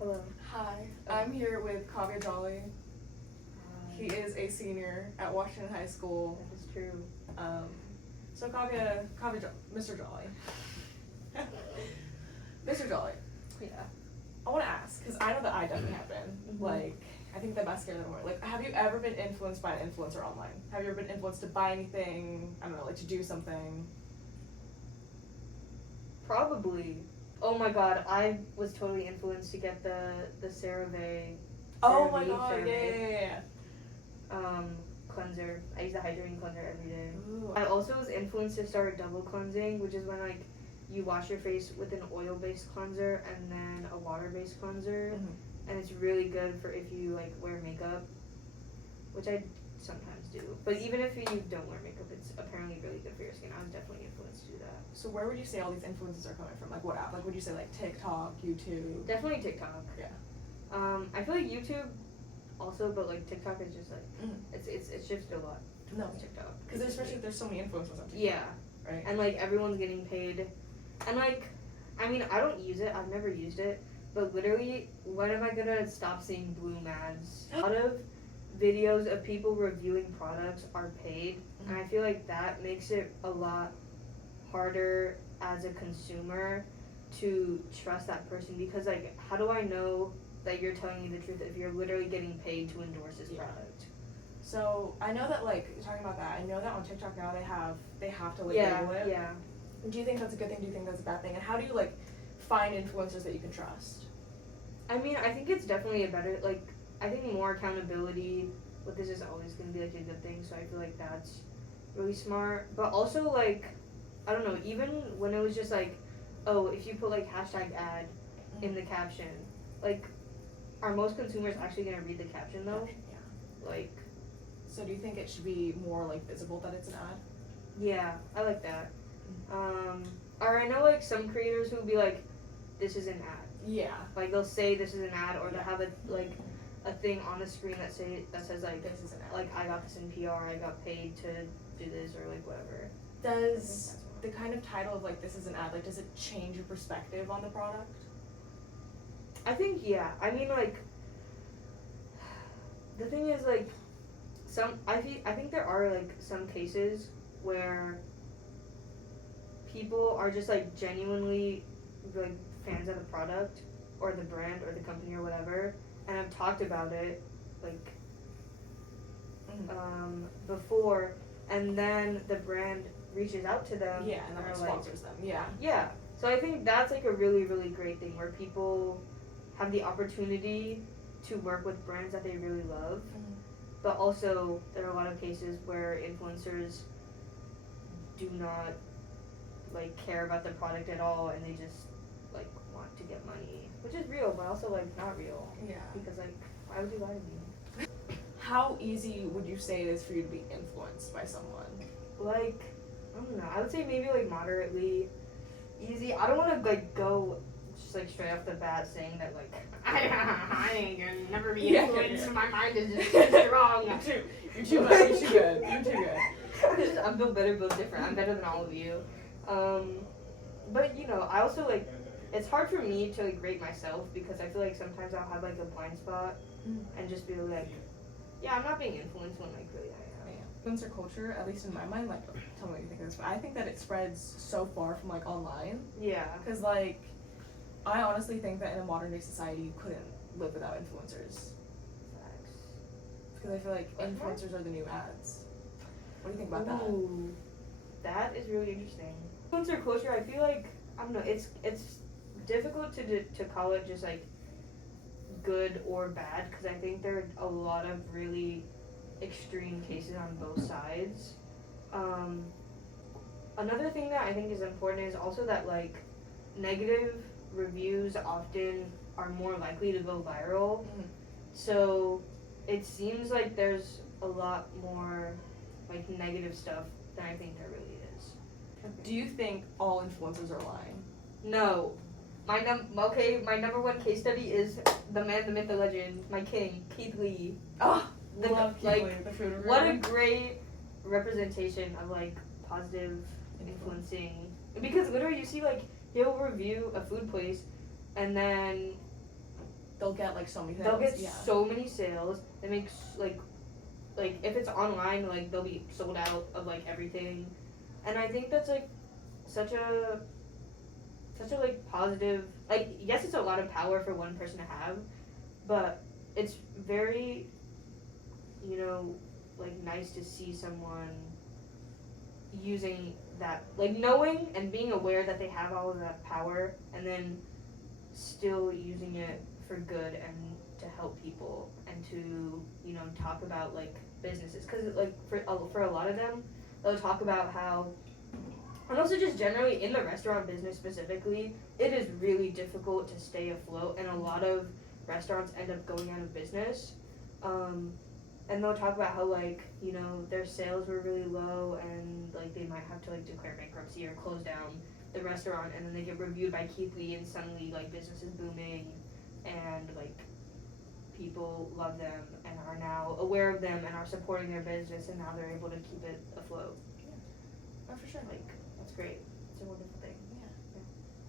Hello. Hi, I'm here with Kavya Jolly. He is a senior at Washington High School. That is true. So Mr. Jolly. Mr. Jolly, Yeah. I want to ask, because I know that I definitely have been. Like, I think that must scare them more. Like, have you ever been influenced by an influencer online? Have you ever been influenced to buy anything? I don't know, like to do something? Probably. Oh my god, I was totally influenced to get the CeraVe. Oh my god, yeah. Cleanser. I use the hydrating cleanser every day. Ooh. I also was influenced to start double cleansing, which is when like you wash your face with an oil-based cleanser and then a water-based cleanser, and it's really good for if you like wear makeup, which I sometimes do. But even if you don't wear makeup, it's apparently really good for your skin. I was definitely influenced to do that. So where would you say all these influences are coming from? Like what app? Like would you say like TikTok, YouTube? Definitely TikTok. Yeah. I feel like YouTube also, but like TikTok is just like it's shifted a lot. No, TikTok. Because especially there's so many influencers on TikTok. Yeah. Right. And like everyone's getting paid, and like, I mean, I don't use it. I've never used it, but literally, when am I gonna stop seeing Bloom ads? A lot of videos of people reviewing products are paid, and I feel like that makes it a lot harder as a consumer to trust that person, because like, how do I know that you're telling me the truth if you're literally getting paid to endorse this product? So I know that like talking about that, I know that on TikTok now they have to like label it. Yeah. Do you think that's a good thing? Do you think that's a bad thing? And how do you like find influencers that you can trust? I mean, I think it's definitely a better, like, I think more accountability with this is always going to be like a good thing, so I feel like that's really smart. But also, like, I don't know, even when it was just like, oh, if you put like hashtag ad in the caption, like, are most consumers actually going to read the caption though? Yeah. Like. So do you think it should be more like visible that it's an ad? Yeah, I like that. Or I know like some creators who will be like, this is an ad. Yeah. Like they'll say this is an ad, or they'll have a thing on the screen that says like, this is an ad. Like I got this in PR, I got paid to do this, or like whatever. Does the kind of title of like this is an ad, like does it change your perspective on the product? I think yeah. I mean like, the thing is like, I think there are like some cases where people are just like genuinely like fans of the product or the brand or the company or whatever, and have talked about it like before, and then the brand reaches out to them. Yeah, and then sponsors them. Yeah. Yeah. So I think that's like a really, really great thing where people have the opportunity to work with brands that they really love. But also, there are a lot of cases where influencers do not, like, care about the product at all, and they just, like, want to get money. Which is real, but also, like, not real. Yeah. Because, like, why would you lie to me? How easy would you say it is for you to be influenced by someone? Like, I don't know. I would say maybe, like, moderately easy. I don't want to, like, go just, like, straight off the bat saying that, like, I ain't gonna never be influenced. Yeah. My mind is just wrong. You're too good. You're too good. You're too good. I'm built better, built different. I'm better than all of you. But, you know, I also, like, it's hard for me to, like, rate myself because I feel like sometimes I'll have, like, a blind spot and just be like, yeah, I'm not being influenced when, like, really I am. Influencer culture, at least in my mind, like, tell me what you think of this, but I think that it spreads so far from, like, online. Yeah. Because, like, I honestly think that in a modern day society, you couldn't live without influencers. Facts. Because I feel like influencers are the new ads. What do you think about Ooh, that is really interesting. Influencer culture, I feel like, I don't know, it's difficult to call it just, like, good or bad, because I think there are a lot of really extreme cases on both sides. Another thing that I think is important is also that, like, negative reviews often are more likely to go viral. So it seems like there's a lot more like negative stuff than I think there really is. Do you think all influencers are lying? No. My number one case study is the man, the myth, the legend, my king, Keith Lee. Oh, love Keith Lee, the food reviewer. What a great representation of like positive influencing. Because literally you see like he'll review a food place and then they'll get like so many things. They'll get yeah. so many sales. They make like if it's online, like they'll be sold out of like everything, and I think that's like such a like positive. Like yes, it's a lot of power for one person to have, but it's very, you know, like nice to see someone using that, like knowing and being aware that they have all of that power, and then still using it for good and to help people and to, you know, talk about like businesses, because like for a lot of them, they'll talk about how, and also just generally in the restaurant business specifically, it is really difficult to stay afloat, and a lot of restaurants end up going out of business. And they'll talk about how, like, you know, their sales were really low and like they might have to like declare bankruptcy or close down the restaurant, and then they get reviewed by Keith Lee and suddenly like business is booming and like people love them and are now aware of them and are supporting their business, and now they're able to keep it afloat. Yeah. Oh, for sure. Like, that's great. It's a wonderful thing.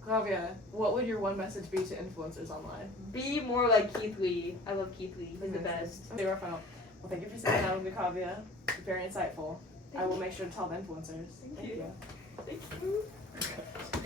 Kavya, what would your one message be to influencers online? Be more like Keith Lee. I love Keith Lee. He's the best. Okay, we're final. Well, thank you for sitting down with me, Kavya. Very insightful. I will make sure to tell the influencers. Thank you. Thank you.